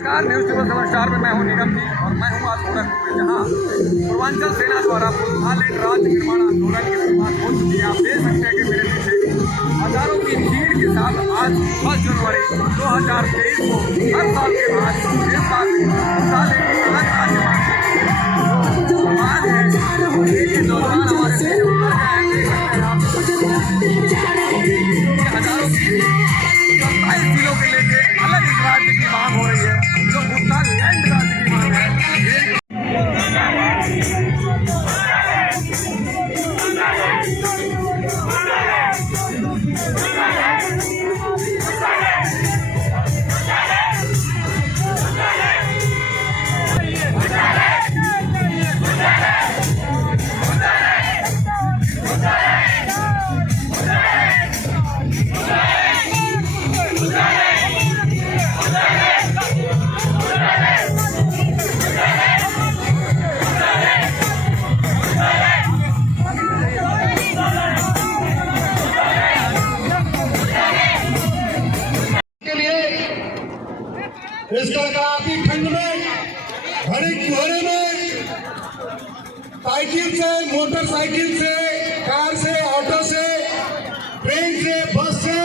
नमस्कार, news table समाचार में मैं हूं निगम जी और मैं हूं आज गोरखपुर में, जहां पूर्वांचल सेना द्वारा बुंदेलखंड राज्य निर्माण आंदोलन की शुरुआत हो चुकी है। आप देख सकते हैं कि मेरे पीछे हजारों की भीड़ के साथ आज 5 जनवरी 2023 को हर साल के बाद के दौरान हमारे देश उतर गए हैं। देख सकते हैं आप हजारों की 27 जिलों के लेके अलग एक राज्य की मांग हो रही है, जो बुंदेलखंड राज्य की मांग है। इस कड़कड़ाती ठंड में घने कोहरे में साइकिल से, मोटरसाइकिल से, कार से, ऑटो से, ट्रेन से, बस से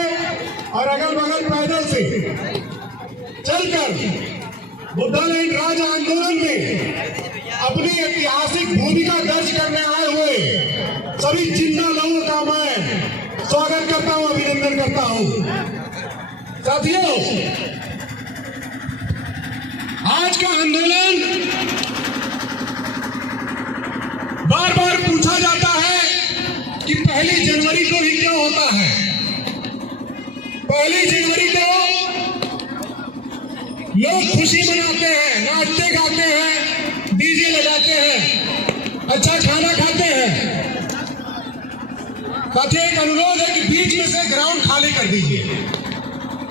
और अगल बगल पैदल से चलकर बुंदेलखंड राज्य आंदोलन में अपनी ऐतिहासिक भूमिका दर्ज करने आए हुए सभी जिंदा लोगों का मैं स्वागत करता हूं, अभिनंदन करता हूं। साथियों, आज का आंदोलन बार बार पूछा जाता है कि 1 जनवरी को ही क्यों होता है। 1 जनवरी को लोग खुशी मनाते हैं, नाचते गाते हैं, डीजे लगाते हैं, अच्छा खाना खाते हैं। साथियों, एक अनुरोध है कि बीच में से ग्राउंड खाली कर दीजिए,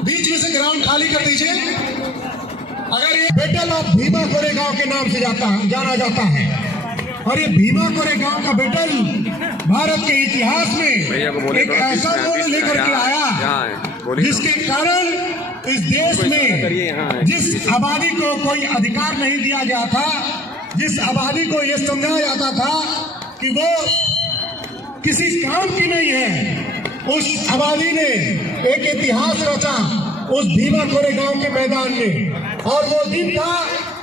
बीच में से ग्राउंड खाली कर दीजिए। अगर ये बैटल ऑफ भीमा कोरेगांव के नाम से जाना जाता है और ये भीमा कोरेगांव का बैटल भारत के इतिहास में एक ऐसा मोड़ लेकर के आया जिसके कारण इस देश में जिस आबादी को कोई अधिकार नहीं दिया गया था, जिस आबादी को ये समझाया जाता था कि वो किसी काम की नहीं है, उस आबादी ने एक इतिहास रचा उस भीमा कोरेगांव के मैदान में, और वो दिन था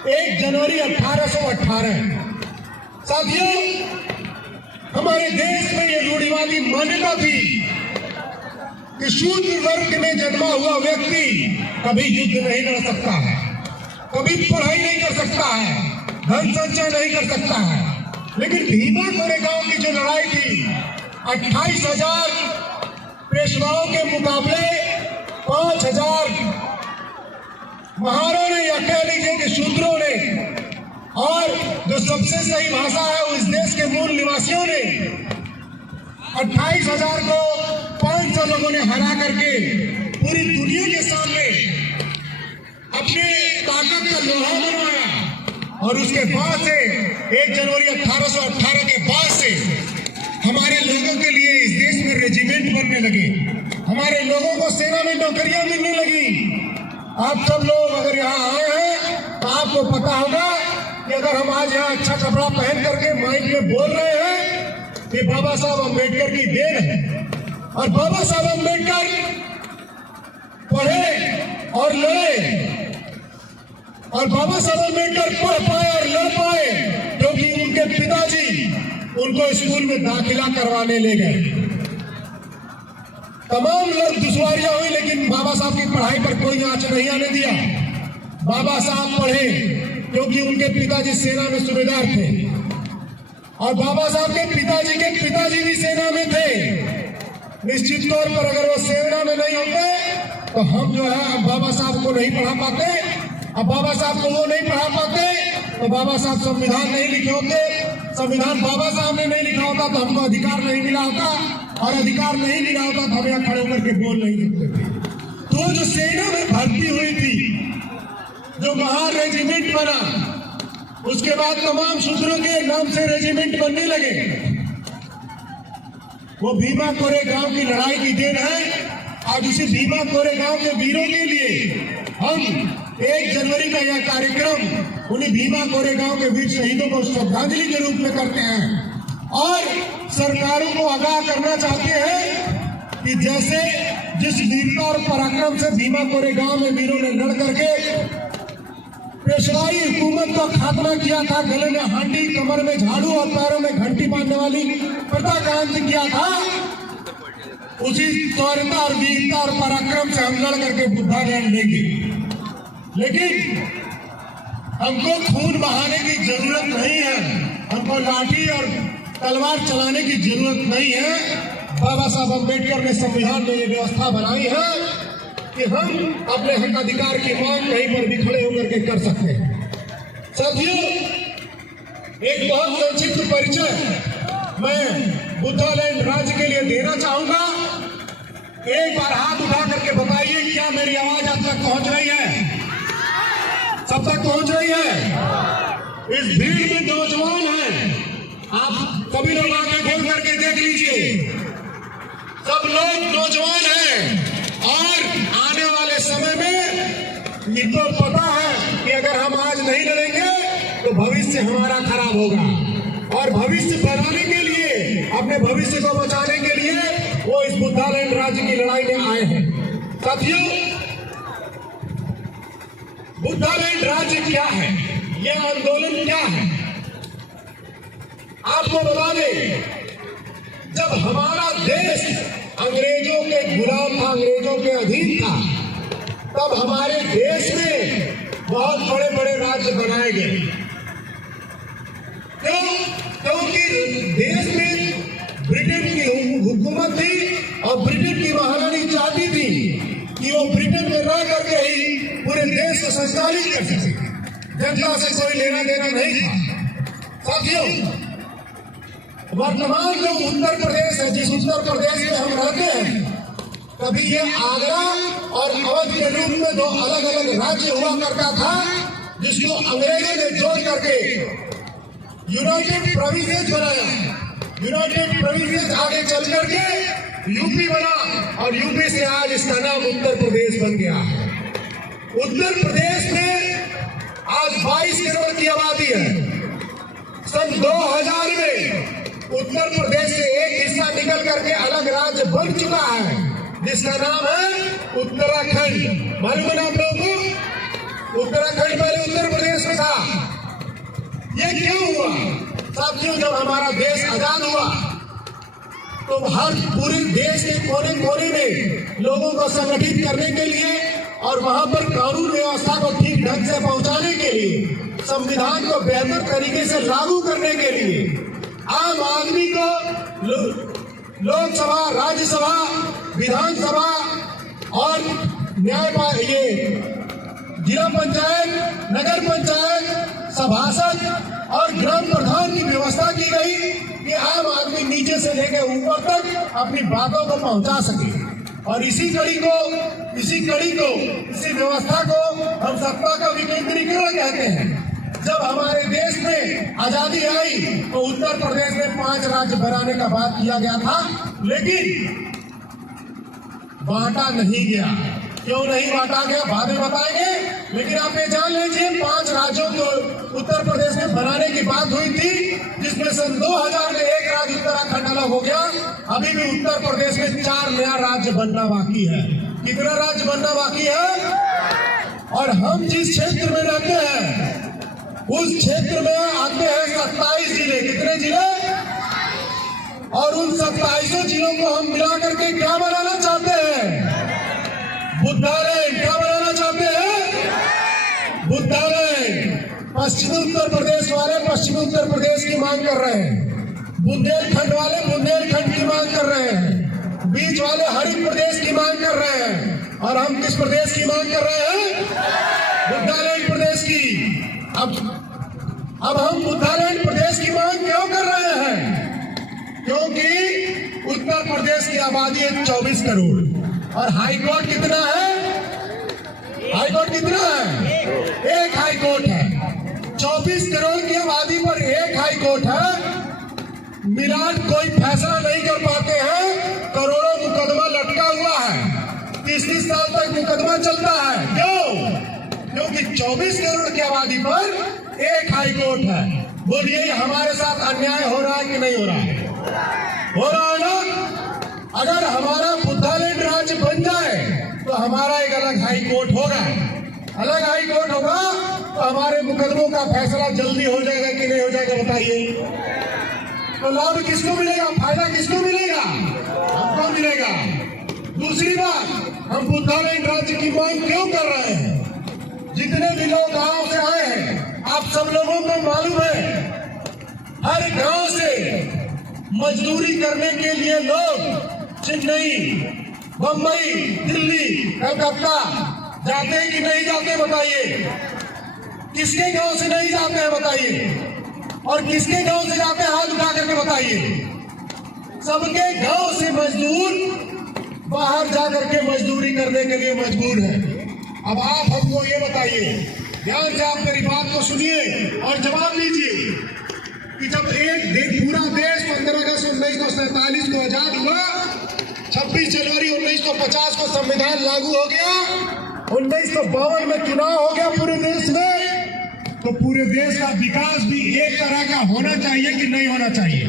1 जनवरी 1818। साथियों, हमारे देश में ये रूढ़िवादी मान्यता थी कि शूद्र वर्ग में जन्मा हुआ व्यक्ति कभी युद्ध नहीं लड़ सकता है, कभी पढ़ाई नहीं कर सकता है, धन संचय नहीं कर सकता है। लेकिन भीमा कोरेगांव की जो लड़ाई थी, 28,000 पेशवाओं के मुकाबले 5,000 महारों ने या कह लीजिए कि शूद्रों ने, और जो सबसे सही भाषा है वो इस देश के मूल निवासियों ने 28,000 को 500 लोगों ने हरा करके पूरी दुनिया के सामने अपने ताकत का लोहा बनवाया। और उसके बाद से 1 जनवरी 1818 के बाद से हमारे लोगों के लिए इस देश में रेजिमेंट बनने लगे, हमारे लोगों को सेना में नौकरियां मिलने लगी। आप सब लोग अगर यहाँ आए हैं तो आपको पता होगा कि अगर हम आज यहाँ अच्छा कपड़ा पहन करके माइक में बोल रहे हैं कि बाबा साहब अम्बेडकर की देन है, और बाबा साहब अम्बेडकर पढ़े और लड़े, और बाबा साहब अम्बेडकर पढ़ पाए और लड़ पाए क्योंकि उनके पिताजी उनको स्कूल में दाखिला करवाने ले गए। तमाम लोग दुश्वारियां हुई, लेकिन बाबा साहब की पढ़ाई पर कोई आंच नहीं आने दिया। बाबा साहब पढ़े क्योंकि उनके पिताजी सेना में सूबेदार थे, और बाबा साहब के पिताजी भी सेना में थे। निश्चित तौर पर अगर वो सेना में नहीं होते तो हम जो है बाबा साहब को नहीं पढ़ा पाते। अब बाबा साहब को वो नहीं पढ़ा पाते तो बाबा साहब संविधान नहीं लिखे होते, संविधान बाबा साहब ने नहीं लिखा होता तो हमको अधिकार नहीं मिला होता, और अधिकार नहीं मिला होता तो हम यहाँ खड़े होकर के बोल नहीं सकते थे। तो जो सेना में भर्ती हुई थी, जो महान रेजिमेंट बना, उसके बाद तमाम शूद्रों के नाम से रेजिमेंट बनने लगे। वो भीमा कोरेगांव की लड़ाई की देन है। आज उसी भीमा कोरेगांव के वीरों के लिए हम 1 जनवरी का यह कार्यक्रम उन्हीं भीमा कोरेगांव के वीर शहीदों को श्रद्धांजलि के रूप में करते हैं और सरकारों को आगाह करना चाहते हैं कि जैसे जिस वीरता और पराक्रम से भीमा कोरेगांव में वीरों ने लड़ करके पेशवाई हुकूमत का खात्मा किया था, गले में हांडी, कमर में झाड़ू और पैरों में घंटी बांधने वाली प्रथा का अंत किया था, उसी शौर्यता और वीरता और पराक्रम से हम लड़ करके बुद्धालैंड लेंगे। लेकिन हमको खून बहाने की जरूरत नहीं है, हमको लाठी और तलवार चलाने की जरूरत नहीं है। बाबा साहब अम्बेडकर ने संविधान में ये व्यवस्था बनाई है कि हम अपने हक अधिकार की मांग कहीं पर भी खड़े होकर के कर सकते हैं। साथियों, एक बहुत संक्षिप्त परिचय मैं बुद्धालैंड राज्य के लिए देना चाहूंगा। एक बार हाथ उठा करके बताइए, क्या मेरी आवाज आप तक पहुंच रही है? सब तक पहुंच रही है? इस भीड़ में नौजवान हैं, आप सभी लोग आंखें खोल करके देख लीजिए, सब लोग नौजवान हैं और आने वाले समय में इनको पता है कि अगर हम आज नहीं लड़ेंगे तो भविष्य हमारा खराब होगा और भविष्य बनाने के लिए, अपने भविष्य को बचाने के लिए वो इस बुद्धालैंड राज्य की लड़ाई में आए हैं। साथियों, बुद्धालैंड राज्य क्या है, यह आंदोलन क्या है, आपको बता दें, जब हमारा देश अंग्रेजों के गुलाम था, अंग्रेजों के अधीन था, तब हमारे देश में बहुत बड़े बड़े राज्य बनाए गए। क्यों? क्योंकि देश में ब्रिटेन की हुकूमत थी और ब्रिटेन की महारानी चाहती थी कि वो ब्रिटेन में रह करके ही पूरे देश को संचालित कर सके, जनता से कोई लेना देना नहीं था। साथियों, वर्तमान जो उत्तर प्रदेश है, जिस उत्तर प्रदेश में हम रहते हैं, कभी ये आगरा और अवध के रूप में दो अलग अलग राज्य हुआ करता था, जिसको अंग्रेजों ने जोड़ करके यूनाइटेड प्रोविंसेस बनाया। यूनाइटेड प्रोविंसेस आगे चल करके यूपी बना और यूपी से आज इसका नाम उत्तर प्रदेश बन गया है। उत्तर प्रदेश में आज 22 करोड़ की आबादी है। सन 2000 में उत्तर प्रदेश से एक हिस्सा निकल करके अलग राज्य बन चुका है, जिसका नाम है उत्तराखंड। मालूम है ना आप लोगों को? उत्तराखंड पहले उत्तर प्रदेश में था। ये क्यों हुआ? साथियों, जब हमारा देश आजाद हुआ तो हर पूरे देश के कोने कोने में लोगों को संगठित करने के लिए और वहां पर कानून व्यवस्था को ठीक ढंग से पहुंचाने के लिए, संविधान को बेहतर तरीके से लागू करने के लिए आम आदमी को लोकसभा, राज्यसभा, विधानसभा और ये जिला पंचायत, नगर पंचायत, सभासद और ग्राम प्रधान की व्यवस्था की गई कि आम आदमी नीचे से लेकर ऊपर तक अपनी बातों को पहुंचा सके। और इसी व्यवस्था को हम सत्ता का विकेंद्रीकरण कहते हैं। जब हमारे देश में आजादी आई तो उत्तर प्रदेश में 5 राज्य बनाने का बात किया गया था, लेकिन बांटा नहीं गया। क्यों नहीं बांटा गया बाद में बताएंगे, लेकिन आप ये जान लीजिए 5 राज्यों को उत्तर प्रदेश में बनाने की बात हुई थी, जिसमें सन 2000 में एक राज्य उत्तराखंड अलग हो गया। अभी भी उत्तर प्रदेश में 4 नया राज्य बनना बाकी है। कितना राज्य बनना बाकी है? और हम जिस क्षेत्र में रहते हैं उस क्षेत्र में आते हैं 27 जिले। कितने जिले? और उन 27 जिलों को हम मिला करके क्या बनाना चाहते हैं? बुद्धालैंड। क्या बनाना चाहते हैं? बुद्धालैंड। पश्चिमी उत्तर प्रदेश वाले पश्चिमी उत्तर प्रदेश की मांग कर रहे हैं, बुंदेलखंड वाले बुंदेलखंड की मांग कर रहे हैं, बीच वाले हरित प्रदेश की मांग कर रहे हैं, और हम किस प्रदेश की मांग कर रहे हैं? बुद्धालैंड प्रदेश की। अब हम बुद्धालैंड प्रदेश की मांग क्यों कर रहे हैं? क्योंकि उत्तर प्रदेश की आबादी है 24 करोड़ और हाई कोर्ट कितना है? हाई कोर्ट कितना है? एक हाई कोर्ट है। 24 करोड़ की आबादी पर एक हाई कोर्ट है। मिलान कोई फैसला नहीं कर पाते हैं। करोड़ों मुकदमा लटका हुआ है, 30-30 साल तक मुकदमा चलता है। क्यों? क्योंकि 24 करोड़ की आबादी पर एक हाई कोर्ट है। बोलिए हमारे साथ अन्याय हो रहा है कि नहीं हो रहा है? हो रहा है ना? अगर हमारा बुद्धालैंड राज्य बन जाए तो हमारा एक अलग हाई कोर्ट होगा। अलग हाई कोर्ट होगा तो हमारे मुकदमों का फैसला जल्दी हो जाएगा कि नहीं हो जाएगा बताइए। तो लाभ किसको मिलेगा, फायदा किसको मिलेगा? हमको मिलेगा। दूसरी बात, हम बुद्धालैंड राज्य की मांग क्यों कर रहे हैं? जितने भी लोग गांव से आए हैं, आप सब लोगों को मालूम है, हर गांव से मजदूरी करने के लिए लोग चेन्नई, बम्बई, दिल्ली, कलकत्ता जाते हैं कि नहीं जाते बताइए? किसके गांव से नहीं जाते हैं बताइए? और किसके गांव से जाते हैं हाथ उठा करके बताइए? सबके गांव से मजदूर बाहर जाकर के मजदूरी करने के लिए मजबूर है। अब आप हमको ये बताइए, ध्यान से आप मेरी बात को सुनिए और जवाब दीजिए कि जब पूरा देश 15 अगस्त 1947 को आजाद हुआ, 26 जनवरी 1950 को संविधान लागू हो गया, 1952 में चुनाव हो गया पूरे देश में, तो पूरे देश का विकास भी एक तरह का होना चाहिए कि नहीं होना चाहिए?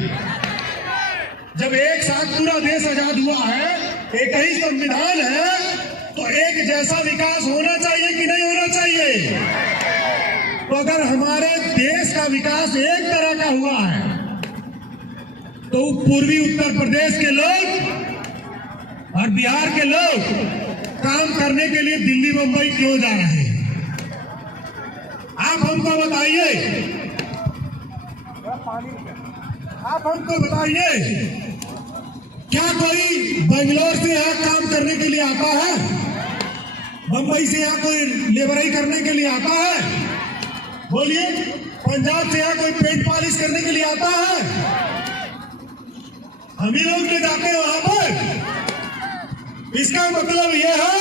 जब एक साथ पूरा देश आजाद हुआ है, एक ही संविधान है, तो एक जैसा विकास होना चाहिए कि नहीं होना चाहिए? तो अगर हमारे देश का विकास एक तरह का हुआ है, तो पूर्वी उत्तर प्रदेश के लोग और बिहार के लोग काम करने के लिए दिल्ली मुंबई क्यों जा रहे हैं? आप हमको बताइए, आप हमको बताइए, क्या कोई बेंगलोर से यहाँ काम करने के लिए आता है? मुंबई से यहाँ कोई लेबराई करने के लिए आता है? बोलिए, पंजाब से यहाँ कोई पेंट पॉलिश करने के लिए आता है? हम ही लोग ले जाते हैं वहां पर। इसका मतलब यह है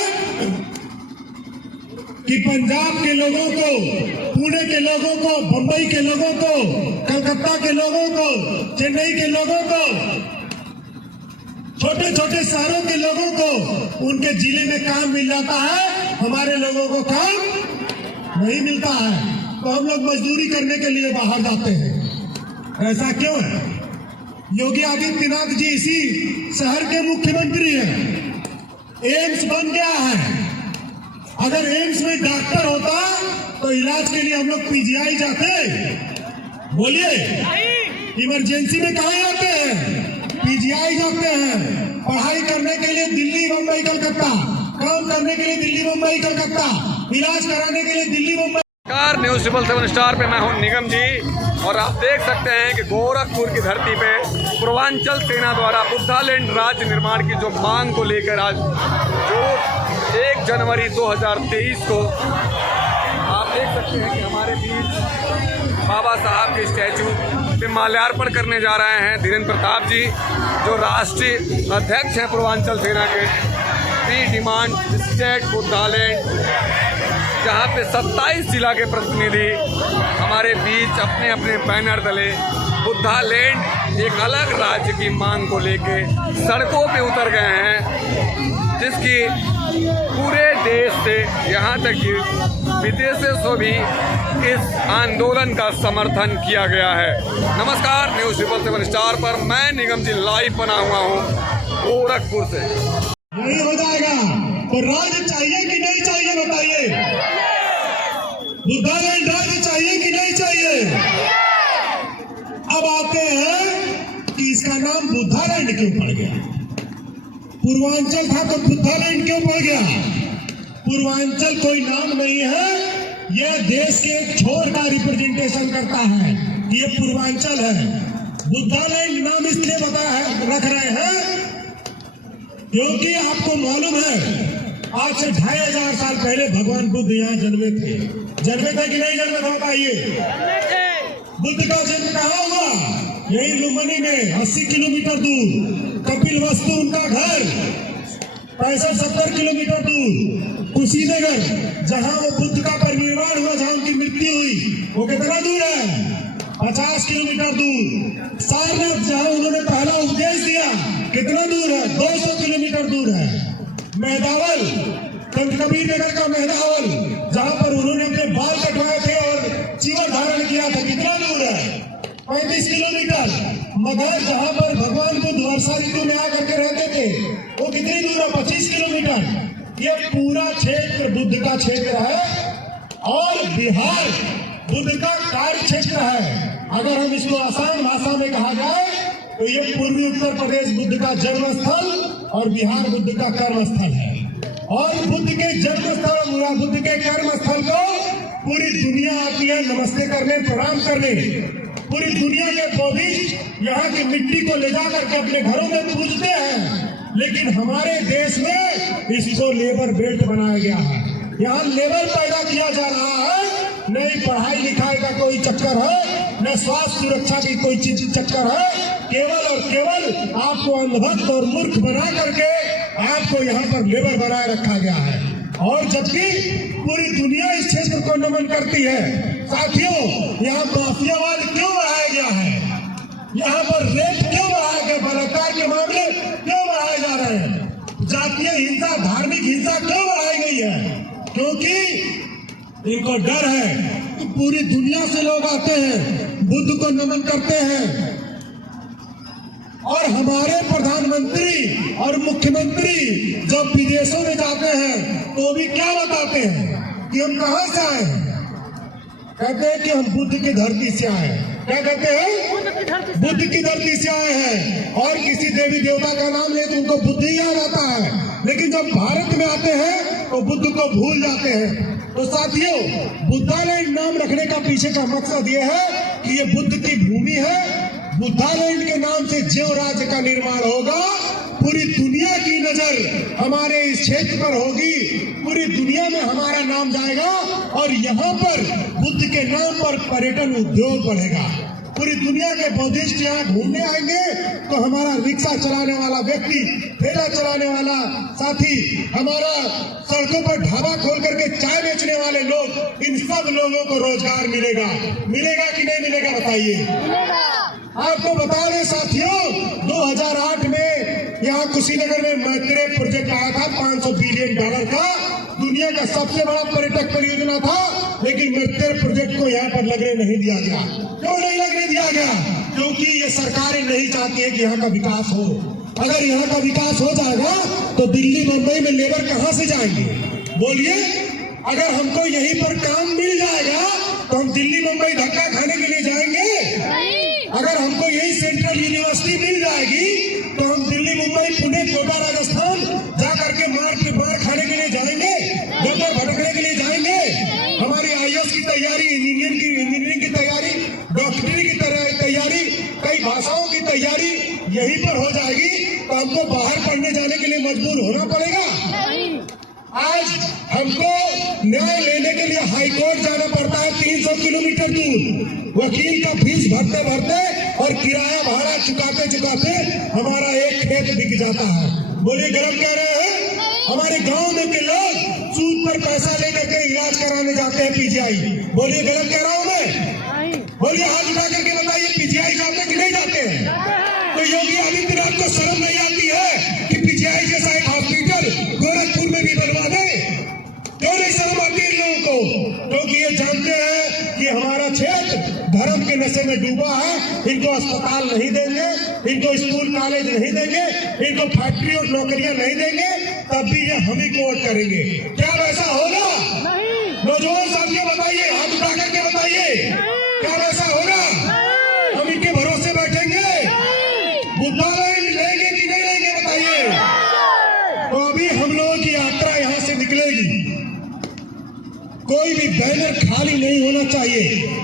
कि पंजाब के लोगों को, पुणे के लोगों को, बंबई के लोगों को, कलकत्ता के लोगों को, चेन्नई के लोगों को, छोटे छोटे शहरों के लोगों को उनके जिले में काम मिल जाता है, हमारे लोगों को काम नहीं मिलता है, तो हम लोग मजदूरी करने के लिए बाहर जाते हैं। ऐसा क्यों है? योगी आदित्यनाथ जी इसी शहर के मुख्यमंत्री हैं। एम्स बन गया है, अगर एम्स में डॉक्टर होता तो इलाज के लिए हम लोग पीजीआई जाते? बोलिए, इमरजेंसी में कहाँ जाते हैं? पीजीआई जाते हैं। पढ़ाई करने के लिए दिल्ली मुंबई कलकत्ता, काम करने के लिए दिल्ली मुंबई कलकत्ता, इलाज कराने के लिए दिल्ली मुंबई। नमस्कार, न्यूज़ 7 स्टार पे मैं हूं निगम जी, और आप देख सकते हैं कि गोरखपुर की धरती पे पूर्वांचल सेना द्वारा बुद्धालैंड राज्य निर्माण की जो मांग को लेकर आज जो 1 जनवरी 2023 को आप देख सकते हैं कि हमारे बीच बाबा साहब के स्टैचू पे माल्यार्पण करने जा रहे हैं धीरेन्द्र प्रताप जी, जो राष्ट्रीय अध्यक्ष हैं पूर्वांचल सेना के। वी डिमांड स्टेट बुद्धालैंड, जहाँ पे 27 जिला के प्रतिनिधि हमारे बीच अपने अपने बैनर तले बुद्धालैंड एक अलग राज्य की मांग को लेके सड़कों पे उतर गए हैं, जिसकी पूरे देश से यहाँ तक कि विदेशों से भी इस आंदोलन का समर्थन किया गया है। नमस्कार, न्यूज़ 7 स्टार पर मैं निगम जी लाइव बना हुआ हूँ गोरखपुर से। यही हो जाएगा तो राज्य चाहिए कि नहीं चाहिए बताइए? बुद्धालैंड राज्य चाहिए कि नहीं चाहिए? अब आते हैं कि इसका नाम बुद्धालैंड क्यों पड़ गया? पूर्वांचल था तो बुद्धालैंड क्यों पड़ गया? पूर्वांचल कोई नाम नहीं है, यह देश के एक छोर का रिप्रेजेंटेशन करता है, ये पूर्वांचल है। बुद्धालैंड नाम इसलिए रख रहे हैं क्योंकि आपको मालूम है आज से 2500 साल पहले भगवान बुद्ध यहाँ जन्मे थे। जन्मे थे कि नहीं जन्मे थे बताइए? बुद्ध का जन्म कहाँ हुआ? यही लुम्बिनी में 80 किलोमीटर दूर। कपिल वस्तु उनका घर 65-70 किलोमीटर दूर। कुशीनगर जहाँ वो बुद्ध का परिनिर्वाण हुआ, जहाँ उनकी मृत्यु हुई, वो कितना दूर है? 50 किलोमीटर दूर। सारनाथ जहाँ उन्होंने पहला उपदेश दिया, कितना दूर है? 200 किलोमीटर दूर है। मेहदावल संत कबीर नगर का मेहरावल, जहां पर उन्होंने अपने बाल कटवाए थे और चीवर धारण किया था, कितना दूर है? 35 किलोमीटर। मगर जहां पर भगवान बुद्ध वर्षा ऋतु में आकर के रहते थे, वो कितनी दूर है? 25 किलोमीटर। ये पूरा क्षेत्र बुद्ध का क्षेत्र है और बिहार बुद्ध का कार्य क्षेत्र है। अगर हम इसको आसान भाषा में कहा जाए तो ये पूर्वी उत्तर प्रदेश बुद्ध का जन्म स्थल और बिहार बुद्ध का कर्म स्थल है। और बुद्ध के जन्म स्थल और बुद्ध के कर्म स्थल को पूरी दुनिया आती है नमस्ते करने, प्रणाम करने। पूरी दुनिया के बौद्धिस्ट यहाँ की मिट्टी को ले जा करके अपने घरों में पूजते हैं। लेकिन हमारे देश में इसको लेबर बेल्ट बनाया गया है। यहाँ लेबर पैदा किया जा रहा है। न पढ़ाई लिखाई का कोई चक्कर है, न स्वास्थ्य सुरक्षा की कोई चीज चक्कर है। केवल और केवल आपको अंधभक्त और मूर्ख बना करके आपको यहाँ पर लेबर बनाए रखा गया है। और जबकि पूरी दुनिया इस क्षेत्र को नमन करती है। साथियों, यहाँ माफियावाद क्यों बढ़ाया गया है? यहाँ पर रेप क्यों बढ़ाया गया? बलात्कार के मामले क्यों बढ़ाए जा रहे हैं? जातीय हिंसा, धार्मिक हिंसा क्यों बढ़ाई गई है? क्योंकि इनको डर है कि पूरी दुनिया से लोग आते हैं, बुद्ध को नमन करते हैं। और हमारे प्रधानमंत्री और मुख्यमंत्री जब विदेशों में जाते हैं तो भी क्या बताते हैं कि हम कहां से आए हैं? कहते हैं कि हम बुद्ध की धरती से आए हैं। क्या कहते हैं? बुद्ध की धरती से आए हैं। और किसी देवी देवता का नाम ले तो उनको बुद्ध ही याद आता है। लेकिन जब भारत में आते हैं तो बुद्ध को भूल जाते हैं। तो साथियों, बुद्धालैंड नाम रखने का पीछे का मकसद ये है कि ये बुद्ध की भूमि है। बुद्धालैंड के नाम से ज्यों राज्य का निर्माण होगा, पूरी दुनिया की नजर हमारे इस क्षेत्र पर होगी। पूरी दुनिया में हमारा नाम जाएगा और यहाँ पर बुद्ध के नाम पर पर्यटन उद्योग बढ़ेगा। पूरी दुनिया के बौद्धिस्ट यहाँ घूमने आएंगे तो हमारा रिक्शा चलाने वाला व्यक्ति, ठेला चलाने वाला साथी, हमारा सड़कों पर ढाबा खोल करके चाय बेचने वाले लोग, इन सब लोगों को रोजगार मिलेगा। मिलेगा कि नहीं मिलेगा बताइए? आपको बता दें साथियों, 2008 में यहाँ कुशीनगर में मैत्रेय प्रोजेक्ट आया था, $500 बिलियन का। दुनिया का सबसे बड़ा पर्यटक परियोजना था। लेकिन मैत्रेय प्रोजेक्ट को यहाँ पर लगने नहीं दिया गया। क्यों नहीं लगने दिया गया? क्योंकि ये सरकारें नहीं चाहती है कि यहाँ का विकास हो। अगर यहाँ का विकास हो जाएगा तो दिल्ली मुंबई में लेबर कहाँ से जाएंगे? बोलिए। अगर हमको यहीं पर काम मिल जाएगा तो हम दिल्ली मुंबई धक्का खाने के लिए जाएंगे? अगर हमको यही सेंट्रल यूनिवर्सिटी मिल जाएगी तो हम दिल्ली मुंबई पुणे कोटा राजस्थान जा करके मार खाने के लिए जाएंगे, डॉक्टर भटकने के लिए जाएंगे? हमारी IAS की तैयारी, इंजीनियरिंग की तैयारी, डॉक्टरी की तैयारी, कई भाषाओं की तैयारी यहीं पर हो जाएगी तो हमको बाहर पढ़ने जाने के लिए मजबूर होना पड़ेगा। आज हमको न्याय लेने के लिए हाईकोर्ट जाना पड़ता है 300 किलोमीटर दूर। वकील का फीस भरते भरते और किराया भाड़ा चुकाते हमारा एक खेत बिक जाता है। बोलिए, गलत कह रहे हैं? हमारे गांव में के लोग सूद पर पैसा लेकर के इलाज कराने जाते हैं PGI। बोलिए, गलत कह रहा हूं मैं? बोलिए, हाथ उठा करके बताइए, PGI जाते कि नहीं जाते हैं? तो योगी आदित्यनाथ को शर्म नहीं आती है कि PGI जैसा एक हॉस्पिटल गोरखपुर में भी बनवा दे? क्यों नहीं शर्म आती है लोगों को? क्योंकि ये जानते हैं कि हमारा क्षेत्र धर्म के नशे में डूबा है। इनको अस्पताल नहीं देंगे, इनको स्कूल कॉलेज नहीं देंगे, इनको फैक्ट्री और नौकरियां नहीं देंगे, तब भी ये हम ही को वोट करेंगे। क्या वैसा होगा? नौजवान साथियों बताइए, हाथ उठा करके बताइए, क्या वैसा होगा? हम इनके भरोसे बैठेंगे? बुद्धालैंड लेंगे कि नहीं लेंगे बताइए? तो अभी हम लोगों की यात्रा यहाँ से निकलेगी। कोई भी बैनर खाली नहीं होना चाहिए।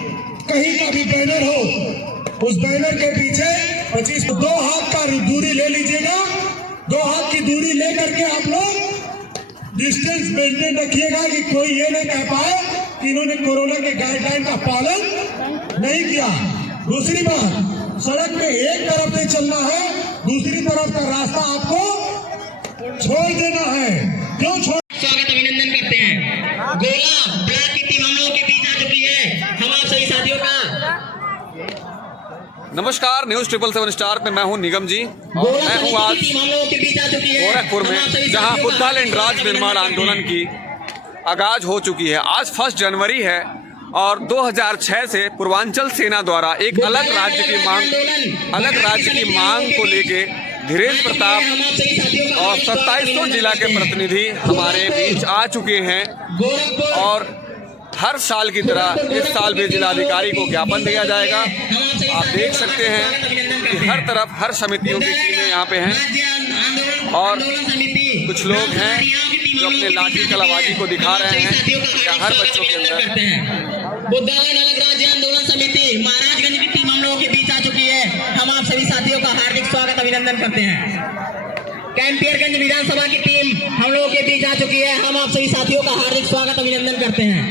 कहीं का भी बैनर हो, उस बैनर के पीछे 2 हाथ का दूरी ले लीजिएगा। 2 हाथ की दूरी लेकर के आप लोग डिस्टेंस मेंटेन रखिएगा कि कोई ये नहीं कह पाए कि इन्होंने कोरोना के गाइडलाइन का पालन नहीं किया। दूसरी बात, सड़क में एक तरफ से चलना है, दूसरी तरफ का रास्ता आपको छोड़ देना है। क्यों छोड़? स्वागत अभिनंदन करते हैं। गोला ब्लॉक की टीम हम लोगों के बीच आ चुकी है। हम आप सभी साथियों का नमस्कार, न्यूज़ 777 स्टार में मैं हूं निगम जी और मैं हूं आज गोरखपुर में, जहां बुद्धा लैंड राज्य निर्माण आंदोलन की आगाज हो चुकी है। आज 1 जनवरी है और 2006 से पूर्वांचल सेना द्वारा एक अलग राज्य की मांग को लेके धीरेन्द्र प्रताप और 2700 जिला के प्रतिनिधि हमारे बीच आ चुके हैं और हर साल की तरह इस साल भी जिलाधिकारी को ज्ञापन दिया जाएगा। आप देख सकते हैं कि हर तरफ हर समितियों की टीमें यहाँ पे हैं और कुछ लोग हैं जो अपने लाठी कलाबाजी को दिखा रहे हैं या हर बच्चों के अंदर। बुद्धालैंड अलग राज्य आंदोलन समिति महाराजगंज की टीम हम लोगों के बीच आ चुकी है। हम आप सभी साथियों का हार्दिक स्वागत अभिनंदन करते हैं। कैंपियरगंज विधानसभा की टीम हम लोगों के बीच आ चुकी है। हम आप सभी साथियों का हार्दिक स्वागत अभिनंदन करते हैं।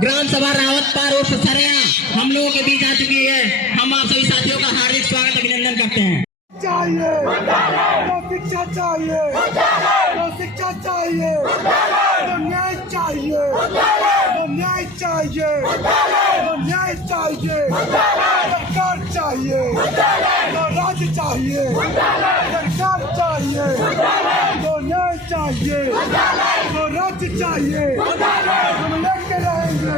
ग्राम सभा रावतपार और सरेया हम लोगों के बीच आ चुकी है। हम आप सभी साथियों का हार्दिक स्वागत अभिनंदन करते हैं। चाहिए शिक्षा चाहिए, शिक्षा चाहिए, न्याय चाहिए, न्याय चाहिए, न्याय चाहिए, सरकार चाहिए, राज्य चाहिए, सरकार चाहिए, न्याय चाहिए, राज्य चाहिए। हम लेके रहेंगे,